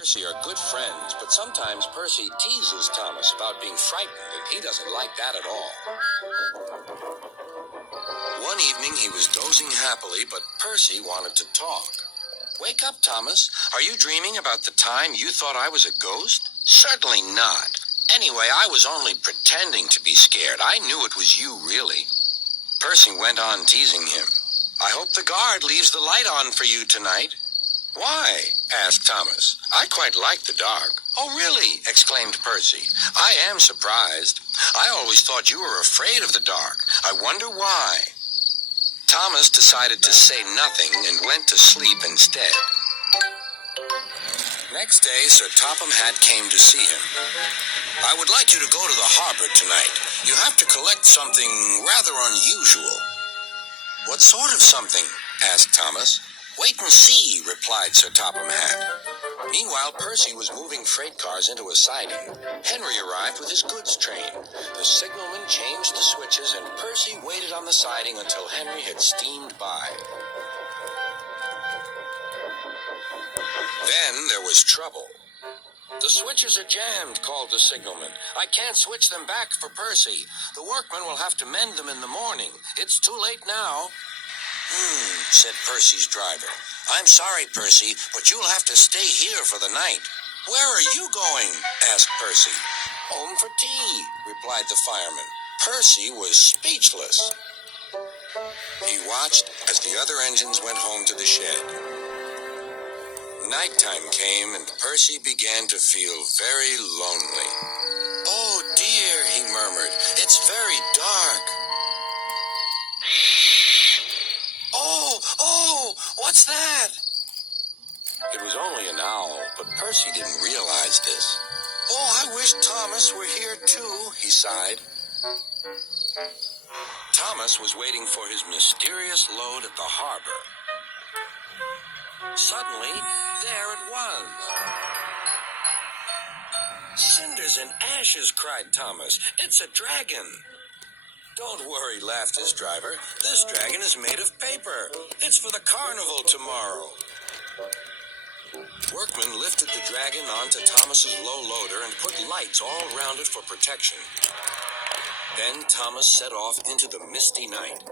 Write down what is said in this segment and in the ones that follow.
Percy are good friends, but sometimes Percy teases Thomas about being frightened, and he doesn't like that at all. One evening he was dozing happily, but Percy wanted to talk. "Wake up, Thomas. Are you dreaming about the time you thought I was a ghost?" "Certainly not. Anyway, I was only pretending to be scared. I knew it was you, really." Percy went on teasing him. "I hope the guard leaves the light on for you tonight." "Why?" asked Thomas. "I quite like the dark." "Oh, really?" exclaimed Percy. "I am surprised. I always thought you were afraid of the dark. I wonder why." Thomas decided to say nothing and went to sleep instead. Next day, Sir Topham Hatt came to see him. "I would like you to go to the harbor tonight. You have to collect something rather unusual." "What sort of something?" asked Thomas. "Wait and see," replied Sir Topham Hatt. Meanwhile, Percy was moving freight cars into a siding. Henry arrived with his goods train. The signalman changed the switches, and Percy waited on the siding until Henry had steamed by. Then there was trouble. "The switches are jammed," called the signalman. "I can't switch them back for Percy. The workmen will have to mend them in the morning. It's too late now." Said Percy's driver. "I'm sorry, Percy, but you'll have to stay here for the night." "Where are you going?" asked Percy. "Home for tea," replied the fireman. Percy was speechless. He watched as the other engines went home to the shed. Nighttime came, and Percy began to feel very lonely. "Oh, dear," he murmured. "It's very dark." Oh, what's that?" It was only an owl, but Percy didn't realize this. "Oh, I wish Thomas were here too," he sighed. Thomas was waiting for his mysterious load at the harbor. Suddenly, there it was. "Cinders and ashes," cried Thomas. "It's a dragon." "Don't worry," laughed his driver. "This dragon is made of paper. It's for the carnival tomorrow." Workmen lifted the dragon onto Thomas's low loader and put lights all around it for protection. Then Thomas set off into the misty night.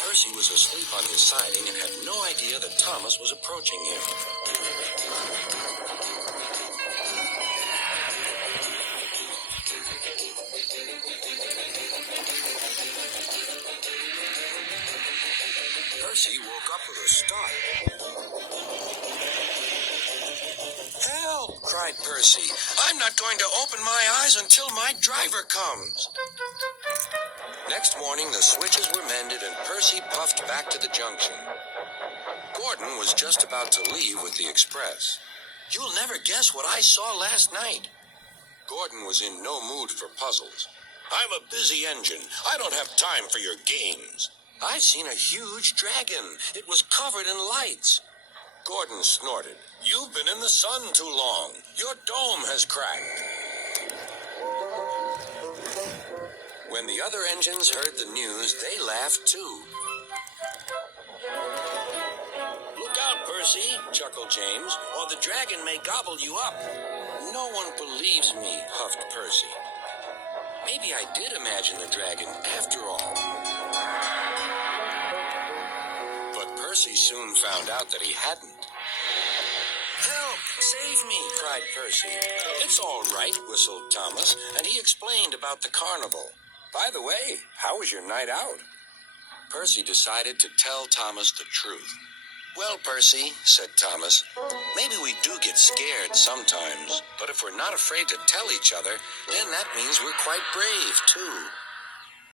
Percy was asleep on his siding and had no idea that Thomas was approaching him. Percy woke up with a start. "Help!" cried Percy. "I'm not going to open my eyes until my driver comes." Next morning, the switches were mended, and Percy puffed back to the junction. Gordon was just about to leave with the express. "You'll never guess what I saw last night." Gordon was in no mood for puzzles. "I'm a busy engine. I don't have time for your games." "I've seen a huge dragon. It was covered in lights." Gordon snorted. "You've been in the sun too long. Your dome has cracked." When the other engines heard the news, they laughed too. "Look out, Percy," chuckled James, "or the dragon may gobble you up." "No one believes me," huffed Percy. Maybe I did imagine the dragon after all. But Percy soon found out that he hadn't. "Help! Save me!" cried Percy. "It's all right," whistled Thomas, and he explained about the carnival. "By the way, how was your night out?" Percy decided to tell Thomas the truth. "Well, Percy," said Thomas, "maybe we do get scared sometimes, but if we're not afraid to tell each other, then that means we're quite brave, too."